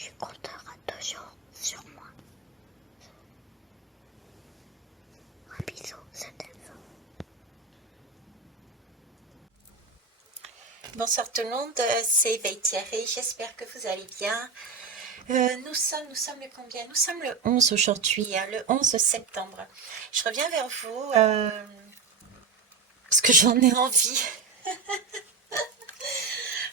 Je compterai toujours sur moi. Un bisou, c'était ça. Bonsoir tout le monde, c'est Veille Thierry, j'espère que vous allez bien. Nous sommes le combien? Nous sommes le 11 aujourd'hui, hein, le 11 septembre. Je reviens vers vous parce que j'en ai envie.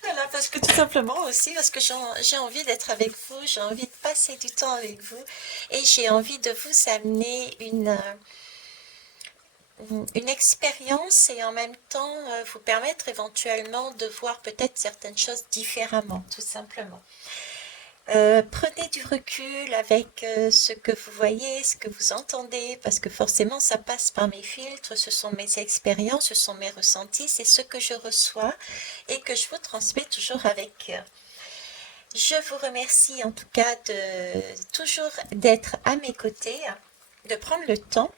Voilà, parce que tout simplement aussi, parce que j'ai envie d'être avec vous, j'ai envie de passer du temps avec vous et j'ai envie de vous amener une expérience et en même temps vous permettre éventuellement de voir peut-être certaines choses différemment, tout simplement. Prenez du recul avec ce que vous voyez, ce que vous entendez, parce que forcément ça passe par mes filtres, ce sont mes expériences, ce sont mes ressentis, c'est ce que je reçois et que je vous transmets toujours avec cœur. Je vous remercie en tout cas de toujours d'être à mes côtés, de prendre le temps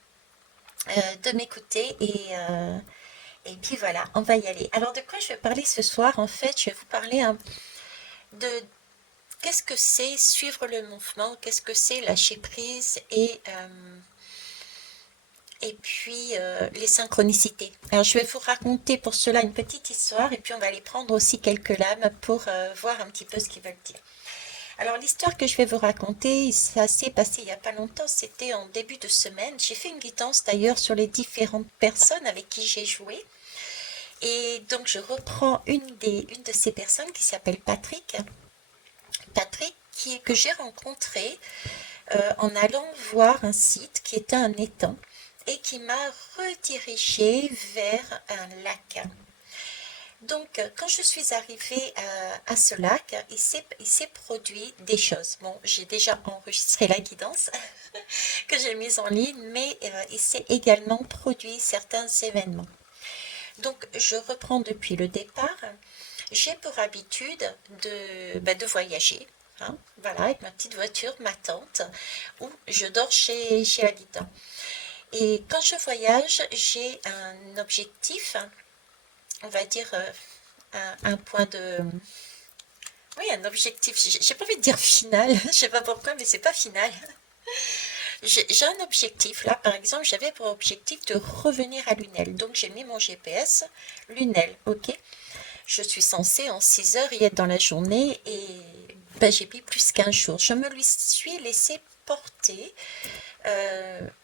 de m'écouter et puis voilà, on va y aller. Alors de quoi je vais parler ce soir? En fait, je vais vous parler de qu'est-ce que c'est suivre le mouvement, qu'est-ce que c'est lâcher prise et puis les synchronicités. Alors je vais vous raconter pour cela une petite histoire et puis on va aller prendre aussi quelques lames pour voir un petit peu ce qu'ils veulent dire. Alors l'histoire que je vais vous raconter, ça s'est passé il n'y a pas longtemps, c'était en début de semaine. J'ai fait une guidance d'ailleurs sur les différentes personnes avec qui j'ai joué. Et donc je reprends une de ces personnes qui s'appelle Patrick. Patrick que j'ai rencontré en allant voir un site qui était un étang et qui m'a redirigée vers un lac. Donc, quand je suis arrivée à ce lac, il s'est produit des choses. Bon, j'ai déjà enregistré la guidance que j'ai mise en ligne, mais il s'est également produit certains événements. Donc, je reprends depuis le départ. J'ai pour habitude de voyager. Hein, voilà, avec ma petite voiture, ma tente, où je dors chez l'habitant. Et quand je voyage, j'ai un objectif, on va dire un point de... Oui, un objectif, j'ai pas envie de dire final, je sais pas pourquoi, mais c'est pas final. J'ai un objectif, là par exemple, j'avais pour objectif de revenir à Lunel. Donc j'ai mis mon GPS, Lunel, ok. Je suis censée en 6 heures y être dans la journée et ben, j'ai mis plus qu'un jour. Je me lui suis laissée porter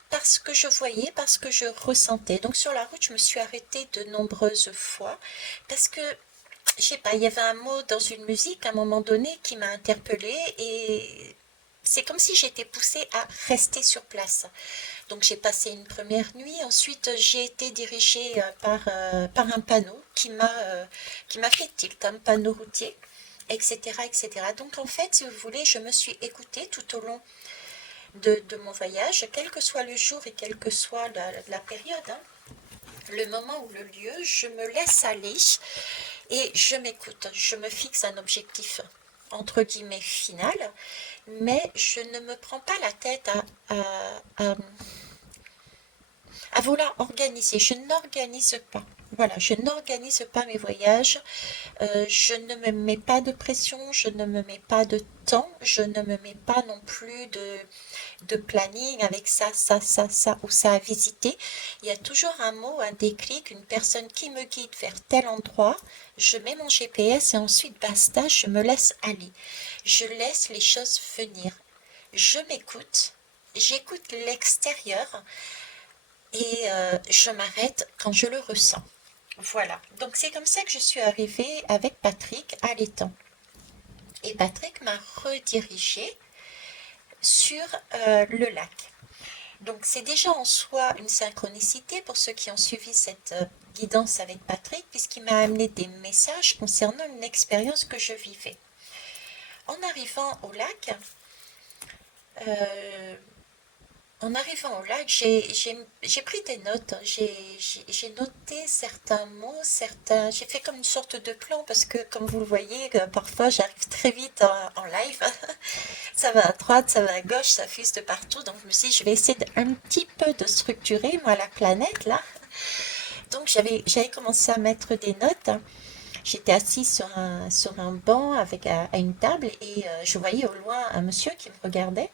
parce que je voyais, parce que je ressentais. Donc sur la route, je me suis arrêtée de nombreuses fois parce que, je sais pas, il y avait un mot dans une musique à un moment donné qui m'a interpellée et c'est comme si j'étais poussée à rester sur place. Donc j'ai passé une première nuit, ensuite j'ai été dirigée par un panneau qui m'a fait tilt, un panneau routier, etc., etc. Donc en fait, si vous voulez, je me suis écoutée tout au long de mon voyage, quel que soit le jour et quelle que soit la période, hein, le moment ou le lieu, je me laisse aller et je m'écoute. Je me fixe un objectif entre guillemets final, mais je ne me prends pas la tête à vouloir organiser. Je n'organise pas. Voilà, je n'organise pas mes voyages, je ne me mets pas de pression, je ne me mets pas de temps, je ne me mets pas non plus de planning avec ça ou ça à visiter. Il y a toujours un mot, un déclic, une personne qui me guide vers tel endroit. Je mets mon GPS et ensuite basta, je me laisse aller. Je laisse les choses venir. Je m'écoute, j'écoute l'extérieur et je m'arrête quand je le ressens. Voilà, donc c'est comme ça que je suis arrivée avec Patrick à l'étang. Et Patrick m'a redirigée sur le lac. Donc c'est déjà en soi une synchronicité pour ceux qui ont suivi cette guidance avec Patrick, puisqu'il m'a amené des messages concernant une expérience que je vivais. En arrivant au lac, euh, j'ai pris des notes, j'ai noté certains mots, j'ai fait comme une sorte de plan parce que comme vous le voyez, parfois j'arrive très vite en live, ça va à droite, ça va à gauche, ça fuse de partout, donc je me suis dit, je vais essayer un petit peu de structurer, moi, la planète, là. Donc j'avais commencé à mettre des notes J'étais assise sur un banc avec à une table et je voyais au loin un monsieur qui me regardait.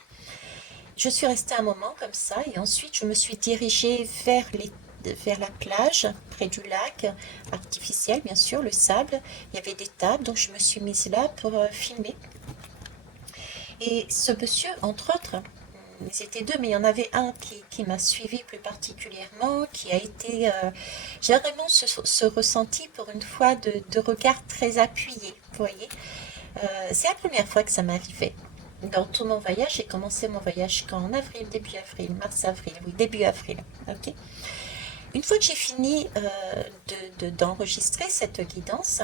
Je suis restée un moment comme ça et ensuite je me suis dirigée vers la plage, près du lac, artificiel bien sûr, le sable. Il y avait des tables, donc je me suis mise là pour filmer. Et ce monsieur, entre autres, ils étaient deux, mais il y en avait un qui m'a suivi plus particulièrement, qui a été... j'ai vraiment ce ressenti pour une fois de regard très appuyé, vous voyez. C'est la première fois que ça m'arrivait. Dans tout mon voyage, j'ai commencé mon voyage quand en avril, début avril, mars-avril, oui, début avril, ok. Une fois que j'ai fini d'enregistrer cette guidance,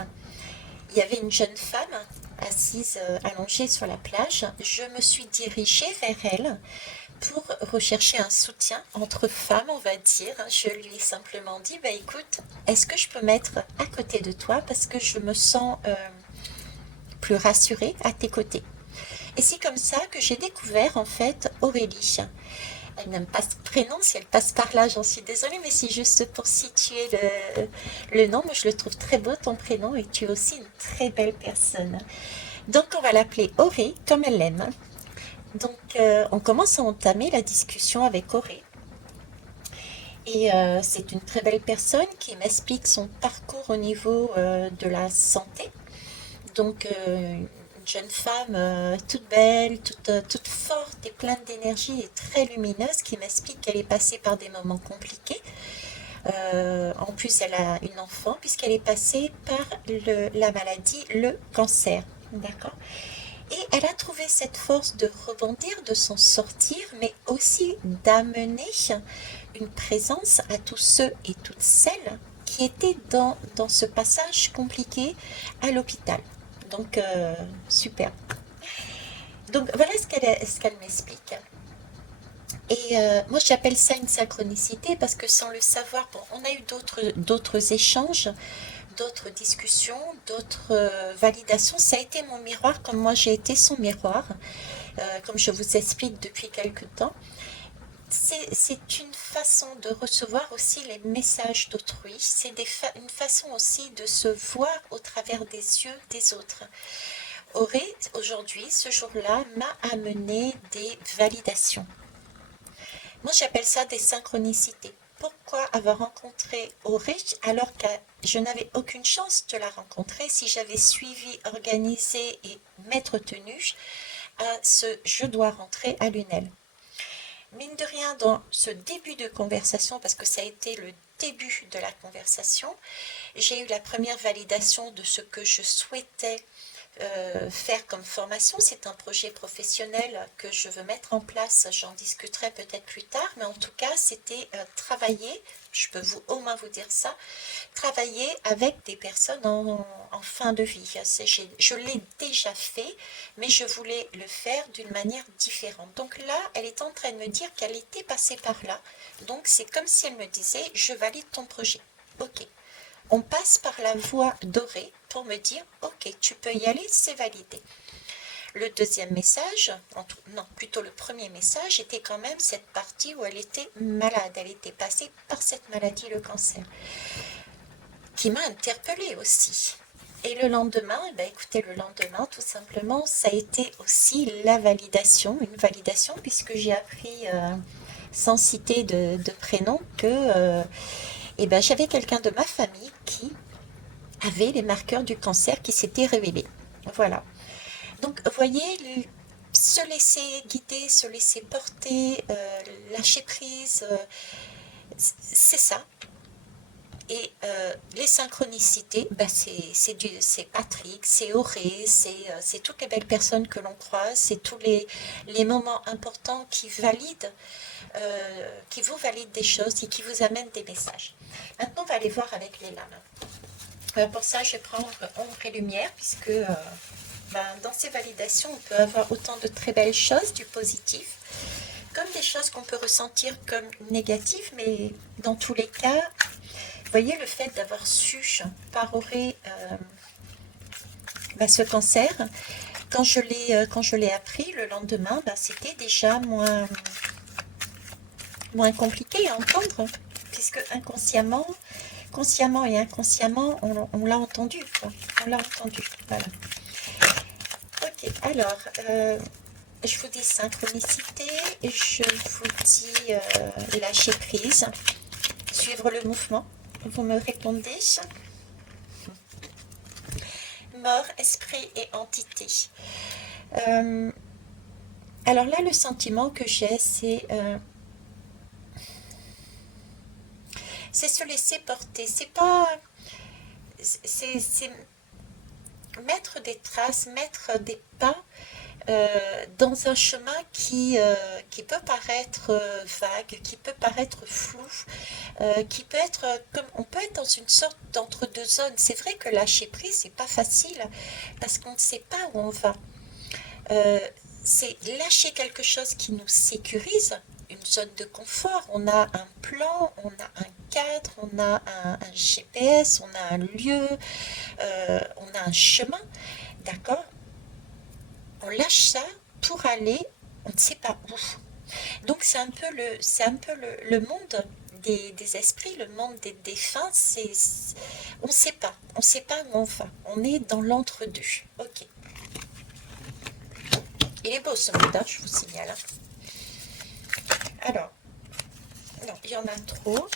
il y avait une jeune femme assise, allongée sur la plage. Je me suis dirigée vers elle pour rechercher un soutien entre femmes, on va dire. Je lui ai simplement dit, bah écoute, est-ce que je peux mettre à côté de toi parce que je me sens plus rassurée à tes côtés. Et c'est comme ça que j'ai découvert en fait Aurélie. Elle n'aime pas ce prénom, si elle passe par là, j'en suis désolée, mais c'est juste pour situer le nom. Moi, je le trouve très beau, ton prénom, et tu es aussi une très belle personne. Donc, on va l'appeler Auré, comme elle l'aime. Donc, on commence à entamer la discussion avec Auré. Et c'est une très belle personne qui m'explique son parcours au niveau de la santé. Donc, une jeune femme toute belle, toute forte et pleine d'énergie et très lumineuse qui m'explique qu'elle est passée par des moments compliqués. En plus, elle a une enfant puisqu'elle est passée par la maladie, le cancer. D'accord. Et elle a trouvé cette force de rebondir, de s'en sortir, mais aussi d'amener une présence à tous ceux et toutes celles qui étaient dans ce passage compliqué à l'hôpital. Donc, super. Donc, voilà ce qu'elle m'explique. Et moi, j'appelle ça une synchronicité parce que sans le savoir, bon, on a eu d'autres échanges, d'autres discussions, d'autres validations. Ça a été mon miroir, comme moi j'ai été son miroir, comme je vous explique depuis quelque temps. C'est une façon de recevoir aussi les messages d'autrui. C'est une façon aussi de se voir au travers des yeux des autres. Auré, aujourd'hui, ce jour-là, m'a amené des validations. Moi, j'appelle ça des synchronicités. Pourquoi avoir rencontré Auré alors que je n'avais aucune chance de la rencontrer si j'avais suivi, organisé et m'être tenue à ce je dois rentrer à Lunel. Mine de rien, dans ce début de conversation, parce que ça a été le début de la conversation, j'ai eu la première validation de ce que je souhaitais faire comme formation. C'est un projet professionnel que je veux mettre en place, j'en discuterai peut-être plus tard, mais en tout cas c'était travailler, je peux au moins vous dire ça, travailler avec des personnes en fin de vie. Je l'ai déjà fait, mais je voulais le faire d'une manière différente. Donc là, elle est en train de me dire qu'elle était passée par là, donc c'est comme si elle me disait, je valide ton projet. Ok. On passe par la voie dorée pour me dire, ok, tu peux y aller, c'est validé. Le deuxième message, non, plutôt le premier message, était quand même cette partie où elle était malade. Elle était passée par cette maladie, le cancer, qui m'a interpellée aussi. Et le lendemain, écoutez, le lendemain, tout simplement, ça a été aussi la validation, une validation, puisque j'ai appris, sans citer de prénom, que j'avais quelqu'un de ma famille qui avait les marqueurs du cancer qui s'étaient révélés. Voilà. Donc, vous voyez, se laisser guider, se laisser porter, lâcher prise, c'est ça. Et les synchronicités, c'est Patrick, c'est Auré, c'est toutes les belles personnes que l'on croise, c'est tous les moments importants qui valident, qui vous valident des choses et qui vous amènent des messages. Maintenant, on va aller voir avec les lames. Pour ça, je vais prendre ombre et lumière, puisque dans ces validations, on peut avoir autant de très belles choses, du positif, comme des choses qu'on peut ressentir comme négatives, mais dans tous les cas, vous voyez, le fait d'avoir su par Auré ce cancer, quand je l'ai appris le lendemain, c'était déjà moins compliqué à entendre, puisque inconsciemment, consciemment et inconsciemment, on l'a entendu, quoi. On l'a entendu, voilà. Ok, alors, je vous dis synchronicité, je vous dis lâcher prise, suivre le mouvement. Vous me répondez. Mort, esprit et entité. Alors là, le sentiment que j'ai, c'est se laisser porter. C'est pas... C'est mettre des traces, mettre des pas dans un chemin qui peut paraître vague, qui peut paraître flou, qui peut être comme on peut être dans une sorte d'entre-deux zones. C'est vrai que lâcher prise, c'est pas facile parce qu'on ne sait pas où on va. C'est lâcher quelque chose qui nous sécurise, une zone de confort. On a un plan, on a un cadre, on a un GPS, on a un lieu, on a un chemin, d'accord? On lâche ça pour aller, on ne sait pas où. Donc c'est un peu le monde des esprits, le monde des défunts. On ne sait pas où on va. On est dans l'entre-deux. Ok. Il est beau ce monde, hein, je vous signale. Alors, non, il y en a trop.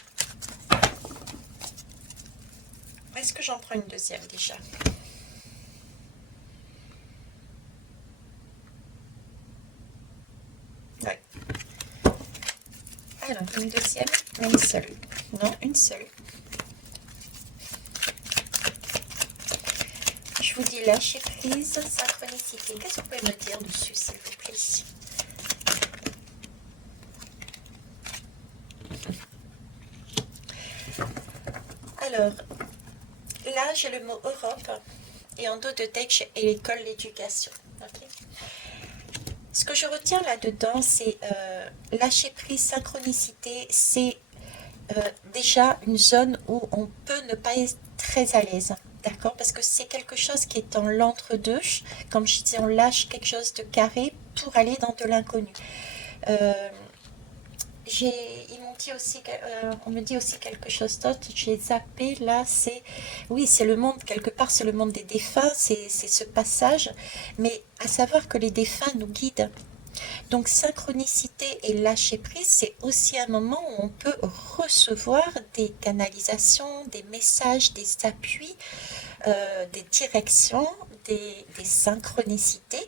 Est-ce que j'en prends une deuxième déjà? Oui. Alors, une deuxième, une seule. Non, une seule. Je vous dis lâcher prise, synchronicité. Qu'est-ce que vous pouvez me dire dessus, s'il vous plaît? Alors, là, j'ai le mot Europe et en dos de texte, j'ai l'école d'éducation. Okay. Ce que je retiens là-dedans, c'est lâcher prise, synchronicité, c'est déjà une zone où on peut ne pas être très à l'aise. D'accord? Parce que c'est quelque chose qui est dans l'entre-deux. Comme je disais, on lâche quelque chose de carré pour aller dans de l'inconnu. Ils m'ont dit aussi, on me dit aussi quelque chose d'autre, j'ai zappé, là, oui, c'est le monde, quelque part, c'est le monde des défunts, c'est ce passage, mais à savoir que les défunts nous guident. Donc, synchronicité et lâcher prise, c'est aussi un moment où on peut recevoir des canalisations, des messages, des appuis, des directions, des synchronicités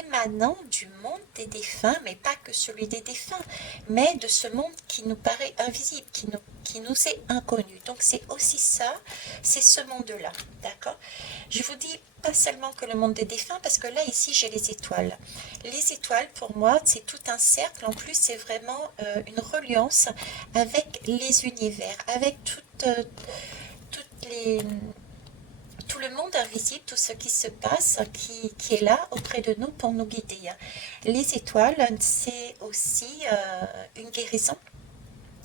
émanant du monde des défunts, mais pas que celui des défunts, mais de ce monde qui nous paraît invisible, qui nous est inconnu. Donc c'est aussi ça, c'est ce monde-là, d'accord? Je vous dis pas seulement que le monde des défunts, parce que là, ici, j'ai les étoiles. Les étoiles, pour moi, c'est tout un cercle. En plus, c'est vraiment une reliance avec les univers, avec toutes les tout le monde invisible, tout ce qui se passe, qui est là auprès de nous pour nous guider. Les étoiles, c'est aussi une guérison.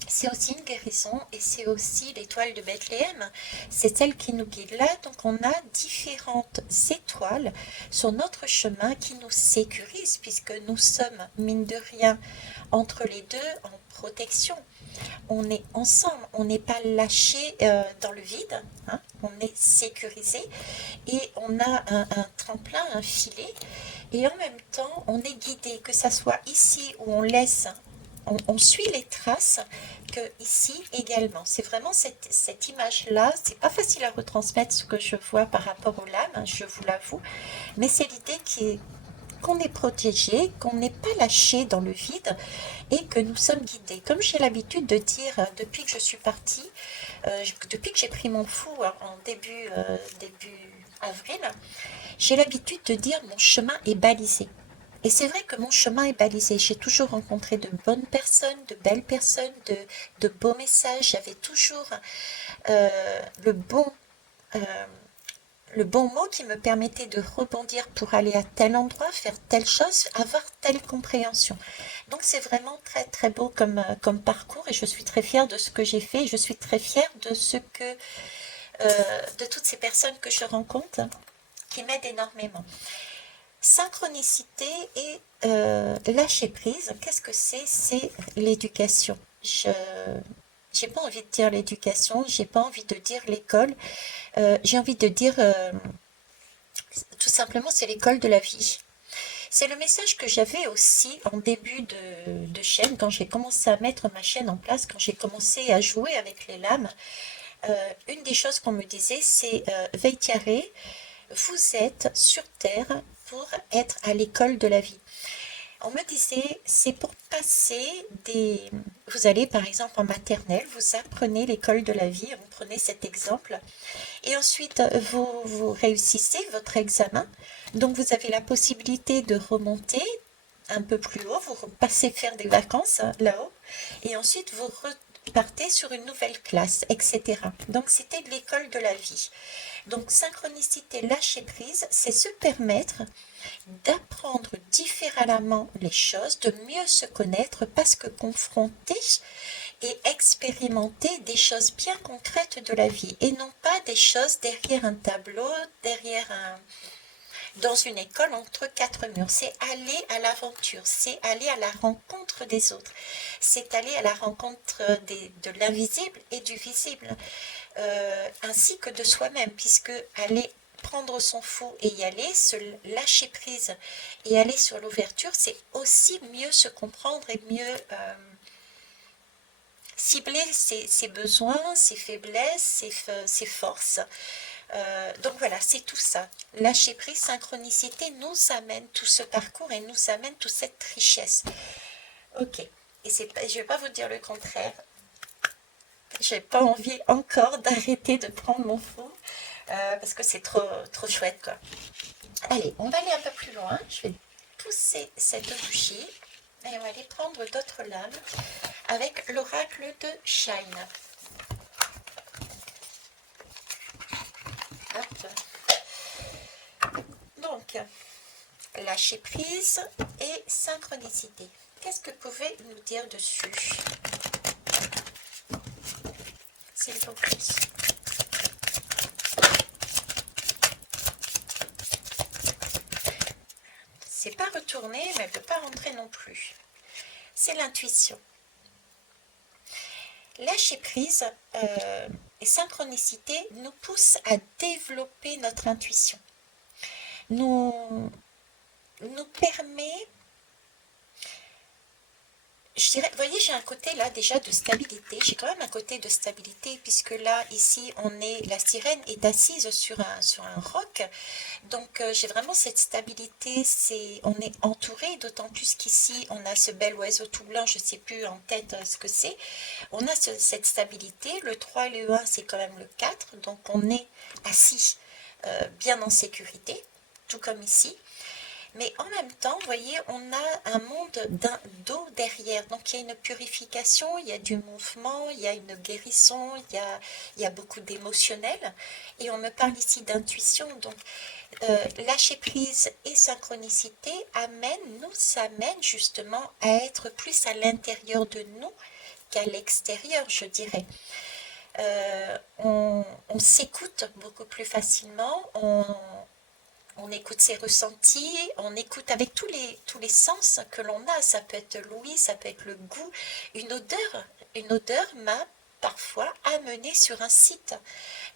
C'est aussi une guérison et c'est aussi l'étoile de Bethléem. C'est celle qui nous guide là. Donc on a différentes étoiles sur notre chemin qui nous sécurisent puisque nous sommes, mine de rien, entre les deux en protection. On est ensemble, on n'est pas lâché dans le vide, hein, on est sécurisé et on a un tremplin, un filet et en même temps on est guidé, que ça soit ici où on laisse, on suit les traces, que ici également. C'est vraiment cette image-là, c'est pas facile à retransmettre ce que je vois par rapport aux lames, je vous l'avoue, mais c'est l'idée qu'on est protégé, qu'on n'est pas lâché dans le vide et que nous sommes guidés. Comme j'ai l'habitude de dire depuis que je suis partie, depuis que j'ai pris mon fou en début avril, j'ai l'habitude de dire mon chemin est balisé. Et c'est vrai que mon chemin est balisé. J'ai toujours rencontré de bonnes personnes, de belles personnes, de beaux messages. J'avais toujours le bon mot qui me permettait de rebondir pour aller à tel endroit, faire telle chose, avoir telle compréhension. Donc c'est vraiment très très beau comme parcours et je suis très fière de ce que j'ai fait. Et je suis très fière de toutes ces personnes que je rencontre qui m'aident énormément. Synchronicité et lâcher prise, qu'est-ce que c'est? C'est l'éducation. j'ai pas envie de dire l'éducation, j'ai pas envie de dire l'école, j'ai envie de dire tout simplement c'est l'école de la vie. C'est le message que j'avais aussi en début de chaîne, quand j'ai commencé à mettre ma chaîne en place, quand j'ai commencé à jouer avec les lames. Une des choses qu'on me disait, c'est Veitiaré, vous êtes sur Terre pour être à l'école de la vie. On me disait, c'est pour passer des... Vous allez par exemple en maternelle, vous apprenez l'école de la vie, vous prenez cet exemple, et ensuite vous réussissez votre examen, donc vous avez la possibilité de remonter un peu plus haut, vous passez faire des vacances là-haut, et ensuite vous repartez sur une nouvelle classe, etc. Donc c'était de l'école de la vie. Donc synchronicité, lâcher prise, c'est se permettre d'apprendre différemment les choses, de mieux se connaître parce que confronter et expérimenter des choses bien concrètes de la vie et non pas des choses derrière un tableau, dans une école entre quatre murs. C'est aller à l'aventure, c'est aller à la rencontre des autres, c'est aller à la rencontre de l'invisible et du visible, ainsi que de soi-même, puisque aller prendre son fou et y aller, se lâcher prise et aller sur l'ouverture, c'est aussi mieux se comprendre et mieux cibler ses besoins, ses faiblesses, ses forces. Donc voilà, c'est tout ça. Lâcher prise, synchronicité nous amène tout ce parcours et nous amène toute cette richesse. Ok, et je ne vais pas vous dire le contraire. J'ai pas envie encore d'arrêter de prendre mon fou parce que c'est trop chouette quoi. Allez, on va aller un peu plus loin. Je vais pousser cette bougie et on va aller prendre d'autres lames avec l'oracle de Shine. Hop. Donc, lâcher prise et synchronicité. Qu'est-ce que vous pouvez nous dire dessus, s'il vous plaît? C'est pas retourner, mais elle ne peut pas rentrer non plus. C'est l'intuition. Lâcher prise et synchronicité nous poussent à développer notre intuition. Nous permet, je dirais, vous voyez, j'ai un côté là déjà de stabilité, j'ai quand même un côté de stabilité puisque là, ici, la sirène est assise sur un roc, donc j'ai vraiment cette stabilité, on est entouré, d'autant plus qu'ici, on a ce bel oiseau tout blanc, je ne sais plus en tête ce que c'est, on a cette stabilité, le 3 et le 1, c'est quand même le 4, donc on est assis bien en sécurité, tout comme ici. Mais en même temps, vous voyez, on a un monde d'eau derrière. Donc, il y a une purification, il y a du mouvement, il y a une guérison, il y a beaucoup d'émotionnel. Et on me parle ici d'intuition. Donc, lâcher prise et synchronicité nous amènent justement à être plus à l'intérieur de nous qu'à l'extérieur, je dirais. On s'écoute beaucoup plus facilement, on écoute ses ressentis, on écoute avec tous les sens que l'on a. Ça peut être l'ouïe, ça peut être le goût, une odeur. Une odeur m'a parfois amené sur un site.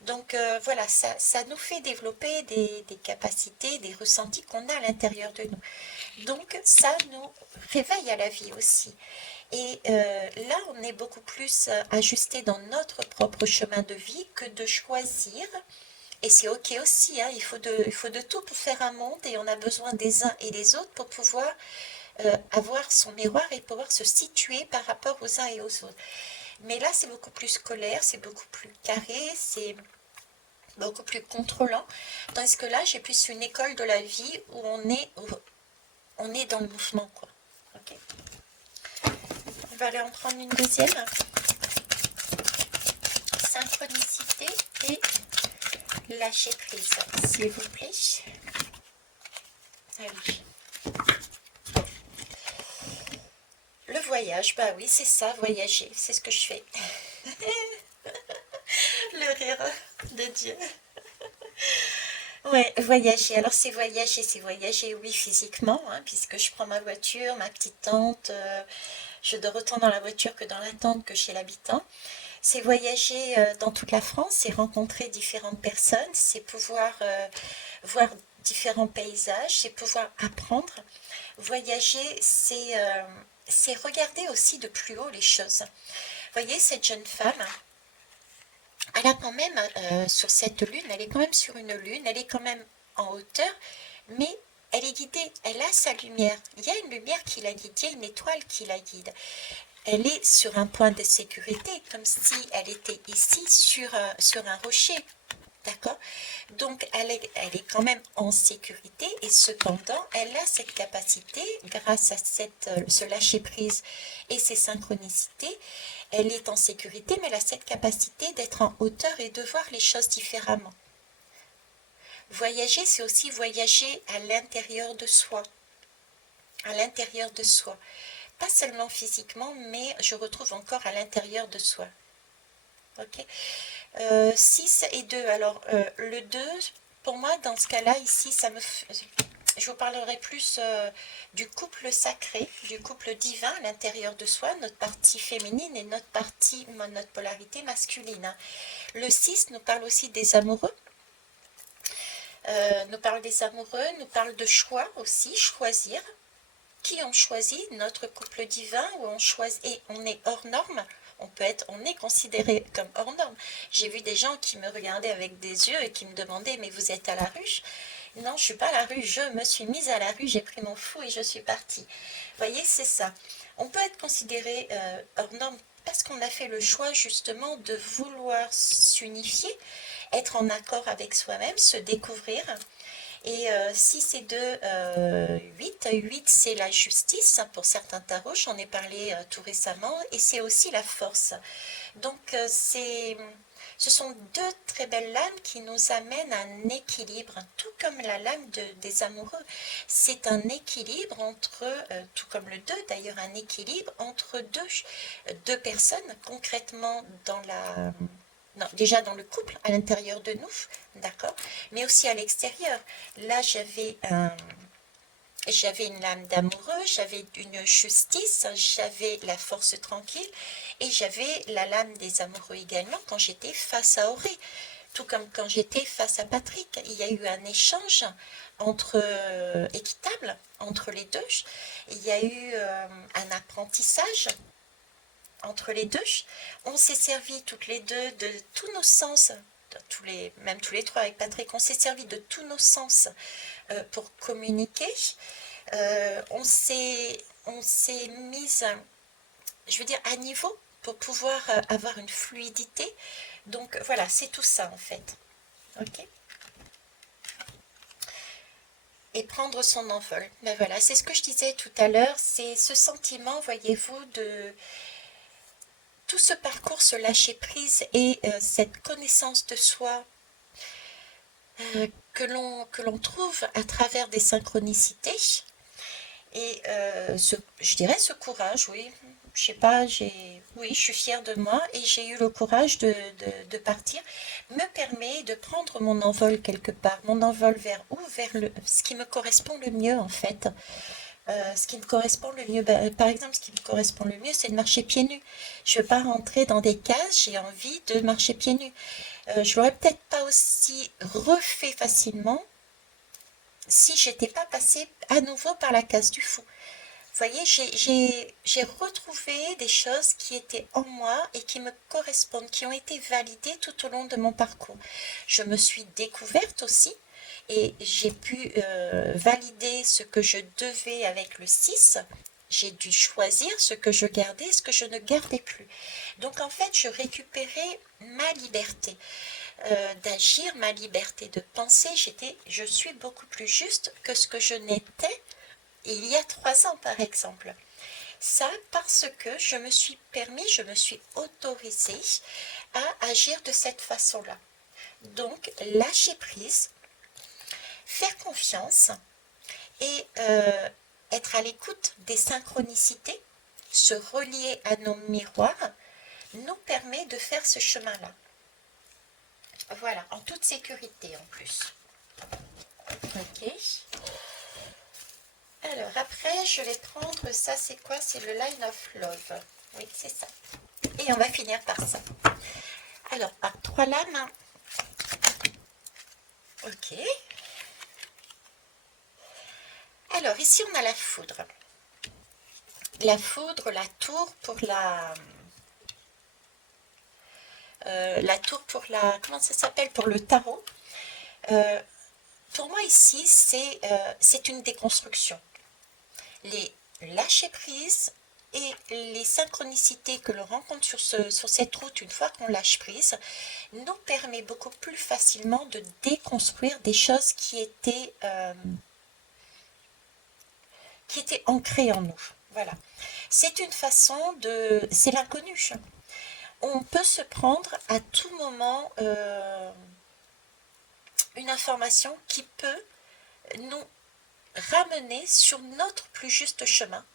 Donc voilà, ça nous fait développer des capacités, des ressentis qu'on a à l'intérieur de nous. Donc ça nous réveille à la vie aussi. Et là, on est beaucoup plus ajusté dans notre propre chemin de vie que de choisir. Et c'est ok aussi, hein, il faut de tout pour faire un monde et on a besoin des uns et des autres pour pouvoir avoir son miroir et pouvoir se situer par rapport aux uns et aux autres. Mais là, c'est beaucoup plus scolaire, c'est beaucoup plus carré, c'est beaucoup plus contrôlant. Tandis que là, j'ai plus une école de la vie où on est dans le mouvement, quoi. Ok. On va aller en prendre une deuxième. Synchronicité et lâcher prise, s'il vous plaît. Allez. Le voyage, bah oui, c'est ça, voyager, c'est ce que je fais. Le rire de Dieu. Ouais, voyager. Alors c'est voyager, oui, physiquement, hein, puisque je prends ma voiture, ma petite tente, je dors autant dans la voiture que dans la tente que chez l'habitant. C'est voyager dans toute la France, c'est rencontrer différentes personnes, c'est pouvoir voir différents paysages, c'est pouvoir apprendre. Voyager, c'est regarder aussi de plus haut les choses. Vous voyez, cette jeune femme, elle a quand même, sur cette lune, elle est quand même sur une lune, elle est quand même en hauteur, mais elle est guidée, elle a sa lumière. Il y a une lumière qui la guide, il y a une étoile qui la guide. Elle est sur un point de sécurité, comme si elle était ici sur un rocher. D'accord? Donc, elle est quand même en sécurité et cependant, elle a cette capacité, grâce à ce lâcher-prise et ces synchronicités, elle est en sécurité, mais elle a cette capacité d'être en hauteur et de voir les choses différemment. Voyager, c'est aussi voyager à l'intérieur de soi. À l'intérieur de soi. Pas seulement physiquement, mais je retrouve encore à l'intérieur de soi. Ok? 6 et 2. Alors, le 2, pour moi, dans ce cas-là, ici, je vous parlerai plus du couple sacré, du couple divin à l'intérieur de soi, notre partie féminine et notre polarité masculine. Le 6 nous parle aussi des amoureux. Nous parle des amoureux, nous parle de choix aussi, choisir. Qui on choisit, notre couple divin, ou on choisit, et on est hors norme, on est considéré comme hors norme. J'ai vu des gens qui me regardaient avec des yeux et qui me demandaient, mais vous êtes à la ruche? Non, je suis pas à la rue, je me suis mise à la rue, j'ai pris mon fou et je suis partie. Vous voyez, c'est ça. On peut être considéré hors norme parce qu'on a fait le choix justement de vouloir s'unifier, être en accord avec soi-même, se découvrir. Et 6 et 2, 8. 8, c'est la justice pour certains tarots, j'en ai parlé tout récemment, et c'est aussi la force. Donc, ce sont deux très belles lames qui nous amènent à un équilibre, tout comme la lame des amoureux. C'est un équilibre entre, tout comme le 2 d'ailleurs, un équilibre entre deux personnes, concrètement dans la... Non, déjà dans le couple, à l'intérieur de nous, d'accord, mais aussi à l'extérieur. Là, j'avais une lame d'amoureux, j'avais une justice, j'avais la force tranquille et j'avais la lame des amoureux également quand j'étais face à Auré. Tout comme quand j'étais face à Patrick, il y a eu un échange équitable entre les deux. Il y a eu un apprentissage entre les deux. On s'est servi toutes les deux de tous nos sens, même tous les trois avec Patrick, on s'est servi de tous nos sens pour communiquer. On s'est mise, je veux dire, à niveau pour pouvoir avoir une fluidité. Donc voilà, c'est tout ça en fait. Ok? Et prendre son envol. Ben voilà, c'est ce que je disais tout à l'heure, c'est ce sentiment, voyez-vous, de tout ce parcours, ce lâcher prise et cette connaissance de soi que l'on trouve à travers des synchronicités. Et je dirais ce courage, oui. Je sais pas, oui, je suis fière de moi et j'ai eu le courage de partir, me permet de prendre mon envol quelque part. Mon envol vers où? Vers ce qui me correspond le mieux en fait. Ce qui me correspond le mieux, par exemple, ce qui me correspond le mieux, c'est de marcher pieds nus. Je ne veux pas rentrer dans des cases, j'ai envie de marcher pieds nus. Je l'aurais peut-être pas aussi refait facilement si j'étais pas passée à nouveau par la case du fou. Vous voyez, j'ai retrouvé des choses qui étaient en moi et qui me correspondent, qui ont été validées tout au long de mon parcours. Je me suis découverte aussi et j'ai pu valider ce que je devais avec le 6. J'ai dû choisir ce que je gardais, ce que je ne gardais plus. Donc en fait, je récupérais ma liberté d'agir, ma liberté de penser. Je suis beaucoup plus juste que ce que je n'étais il y a 3 ans, par exemple. Ça parce que je me suis permis, je me suis autorisée à agir de cette façon-là. Donc, lâcher prise, faire confiance et être à l'écoute des synchronicités, se relier à nos miroirs, nous permet de faire ce chemin-là. Voilà, en toute sécurité en plus. Ok. Alors après, je vais prendre, ça c'est quoi? C'est le Line of Love. Oui, c'est ça. Et et on va finir par ça. Alors, par 3 lames. Ok. Alors, ici, on a la foudre. La foudre, la tour pour comment ça s'appelle, pour le tarot. Pour moi, ici, c'est une déconstruction. Les lâcher prise et les synchronicités que l'on rencontre sur cette route une fois qu'on lâche prise nous permet beaucoup plus facilement de déconstruire des choses qui étaient ancrées en nous. Voilà. C'est une façon c'est l'inconnu. On peut se prendre à tout moment une information qui peut nous ramener sur notre plus juste chemin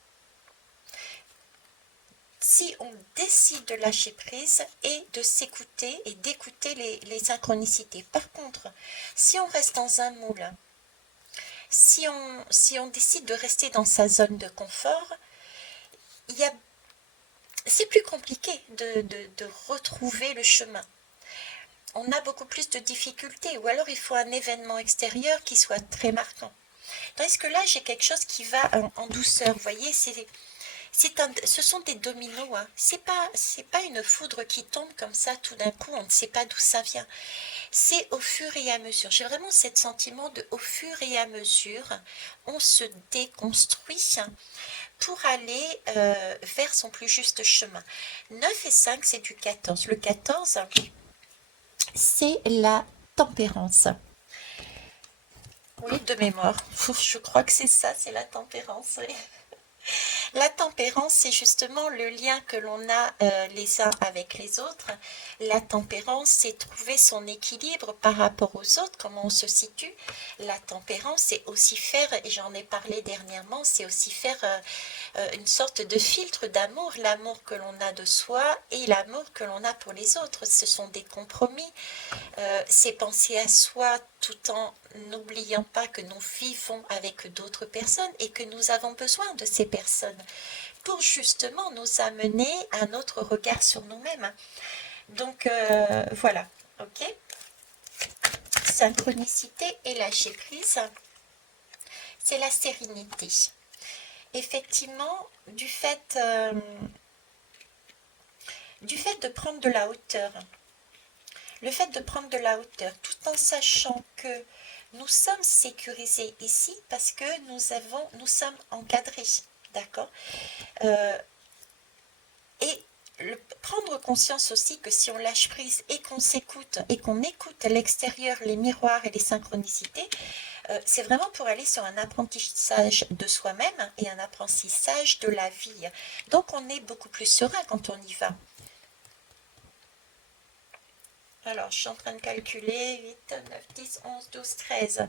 si on décide de lâcher prise et de s'écouter et d'écouter les synchronicités. Par contre, si on reste dans un moule, si on décide de rester dans sa zone de confort, c'est plus compliqué de retrouver le chemin. On a beaucoup plus de difficultés, ou alors il faut un événement extérieur qui soit très marquant. Tandis que là, j'ai quelque chose qui va en douceur. Vous voyez, ce sont des dominos. Hein. C'est pas une foudre qui tombe comme ça tout d'un coup. On ne sait pas d'où ça vient. C'est au fur et à mesure. J'ai vraiment ce sentiment de au fur et à mesure, on se déconstruit pour aller vers son plus juste chemin. 9 et 5, c'est du 14. Le 14, c'est la tempérance. Oui, de mémoire. Je crois que c'est ça, c'est la tempérance. Oui. La tempérance, c'est justement le lien que l'on a les uns avec les autres. La tempérance, c'est trouver son équilibre par rapport aux autres, comment on se situe. La tempérance, c'est aussi faire, et j'en ai parlé dernièrement, c'est aussi faire une sorte de filtre d'amour, l'amour que l'on a de soi et l'amour que l'on a pour les autres. Ce sont des compromis, c'est penser à soi tout en n'oubliant pas que nous vivons avec d'autres personnes et que nous avons besoin de ces personnes pour justement nous amener à un autre regard sur nous-mêmes. Donc voilà, ok. Synchronicité et lâcher prise, c'est la sérénité. Effectivement, du fait de prendre de la hauteur, le fait de prendre de la hauteur, tout en sachant que nous sommes sécurisés ici parce que nous sommes encadrés, d'accord, et prendre conscience aussi que si on lâche prise et qu'on s'écoute et qu'on écoute à l'extérieur les miroirs et les synchronicités, c'est vraiment pour aller sur un apprentissage de soi-même et un apprentissage de la vie. Donc on est beaucoup plus serein quand on y va. Alors, je suis en train de calculer 8, 9, 10, 11, 12, 13.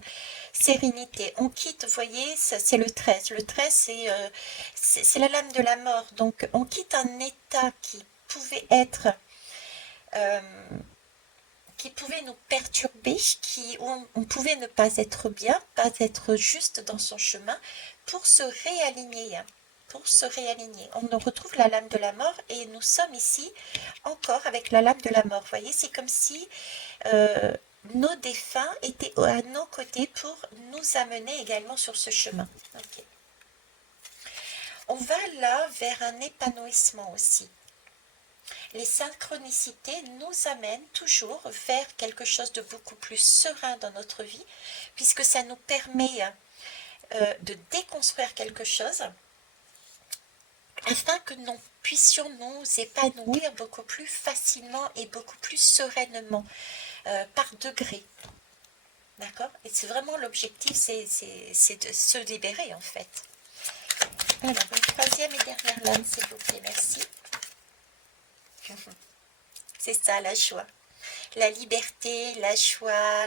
Sérénité. On quitte, vous voyez, c'est le 13. Le 13, c'est la lame de la mort. Donc, on quitte un état qui pouvait être, qui pouvait nous perturber, où on pouvait ne pas être bien, pas être juste dans son chemin, pour se réaligner. On retrouve la lame de la mort et nous sommes ici encore avec la lame de la mort. Vous voyez, c'est comme si nos défunts étaient à nos côtés pour nous amener également sur ce chemin. Okay. On va là vers un épanouissement aussi. Les synchronicités nous amènent toujours vers quelque chose de beaucoup plus serein dans notre vie, puisque ça nous permet de déconstruire quelque chose afin que nous puissions nous épanouir beaucoup plus facilement et beaucoup plus sereinement, par degrés. D'accord? Et c'est vraiment l'objectif, c'est de se libérer en fait. Alors, une troisième et dernière lame, s'il vous plaît, merci. C'est ça, la joie. La liberté, la joie,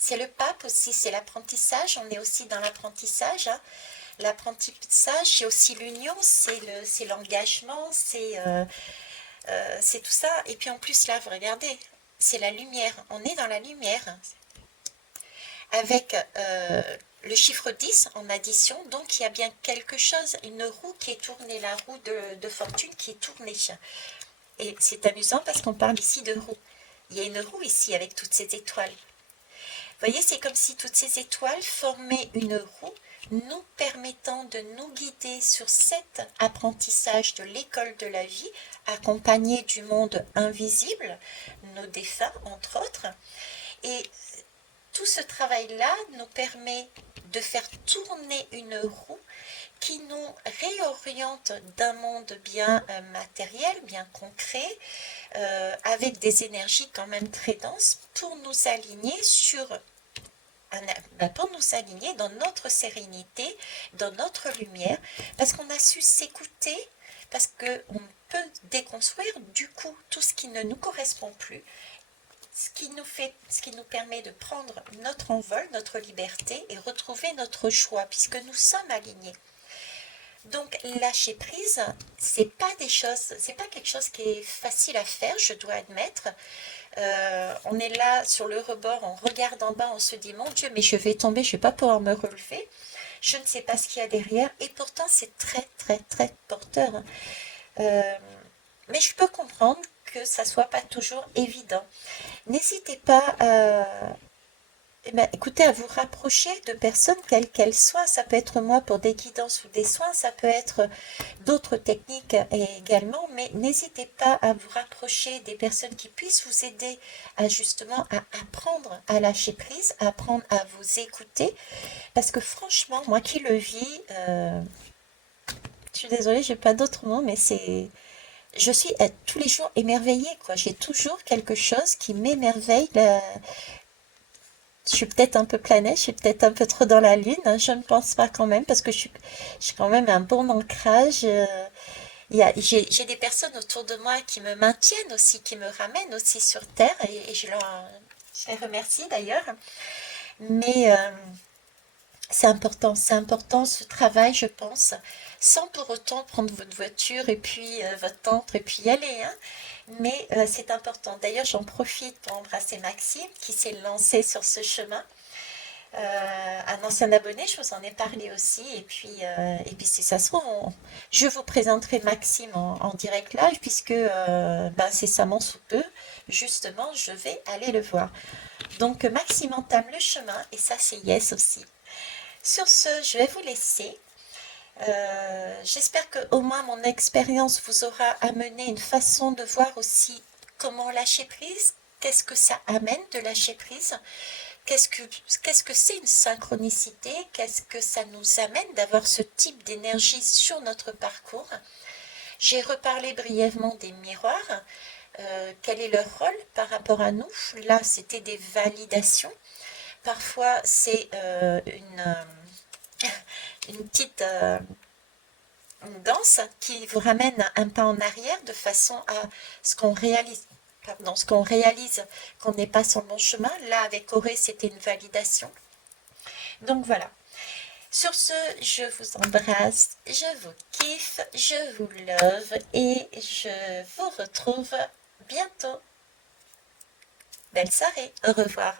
c'est le pape aussi, c'est l'apprentissage, on est aussi dans l'apprentissage. Hein. L'apprentissage, c'est aussi l'union, c'est l'engagement, c'est tout ça. Et puis en plus, là, vous regardez, c'est la lumière, on est dans la lumière. avec le chiffre 10 en addition. Donc il y a bien quelque chose, une roue qui est tournée, la roue de fortune qui est tournée. Et c'est amusant parce qu'on parle ici de roue. Il y a une roue ici avec toutes ces étoiles. Vous voyez, c'est comme si toutes ces étoiles formaient une roue nous permettant de nous guider sur cet apprentissage de l'école de la vie, accompagné du monde invisible, nos défunts entre autres. Et tout ce travail-là nous permet de faire tourner une roue qui nous réoriente d'un monde bien matériel, bien concret, avec des énergies quand même très denses, pour nous aligner pour nous aligner dans notre sérénité, dans notre lumière, parce qu'on a su s'écouter, parce qu'on peut déconstruire du coup tout ce qui ne nous correspond plus, ce qui nous permet de prendre notre envol, notre liberté et retrouver notre choix, puisque nous sommes alignés. Donc lâcher prise, c'est pas quelque chose qui est facile à faire, je dois admettre. On est là sur le rebord, on regarde en bas, on se dit mon Dieu, mais je vais tomber, je vais pas pouvoir me relever. Je ne sais pas ce qu'il y a derrière, et pourtant c'est très très très porteur. Mais je peux comprendre que ça soit pas toujours évident. N'hésitez pas écoutez, à vous rapprocher de personnes quelles qu'elles soient. Ça peut être moi pour des guidances ou des soins, ça peut être d'autres techniques également, mais n'hésitez pas à vous rapprocher des personnes qui puissent vous aider à justement à apprendre à lâcher prise, à apprendre à vous écouter, parce que franchement, moi qui le vis, je suis désolée, j'ai pas d'autres mots, mais je suis tous les jours émerveillée, quoi. J'ai toujours quelque chose qui m'émerveille. Je suis peut-être un peu planète, je suis peut-être un peu trop dans la lune, hein, je ne pense pas quand même, parce que j'ai quand même un bon ancrage. J'ai des personnes autour de moi qui me maintiennent aussi, qui me ramènent aussi sur Terre, et je les remercie d'ailleurs. Mais c'est important ce travail, je pense, sans pour autant prendre votre voiture et puis votre tente et puis y aller, hein. Mais c'est important. D'ailleurs, j'en profite pour embrasser Maxime qui s'est lancé sur ce chemin. Un ancien abonné, je vous en ai parlé aussi. Et puis si ça se trouve, je vous présenterai Maxime en direct live puisque incessamment sous peu, justement, je vais aller le voir. Donc Maxime entame le chemin et ça c'est yes aussi. Sur ce, je vais vous laisser. J'espère que au moins mon expérience vous aura amené une façon de voir aussi comment lâcher prise, qu'est-ce que ça amène de lâcher prise, qu'est-ce que c'est une synchronicité, qu'est-ce que ça nous amène d'avoir ce type d'énergie sur notre parcours. J'ai reparlé brièvement des miroirs, quel est leur rôle par rapport à nous. Là, c'était des validations. Parfois, c'est une petite danse qui vous ramène un pas en arrière de façon à ce qu'on réalise qu'on n'est pas sur le bon chemin. Là, avec Auré, c'était une validation. Donc voilà. Sur ce, je vous embrasse, je vous kiffe, je vous love et je vous retrouve bientôt. Belle soirée, au revoir.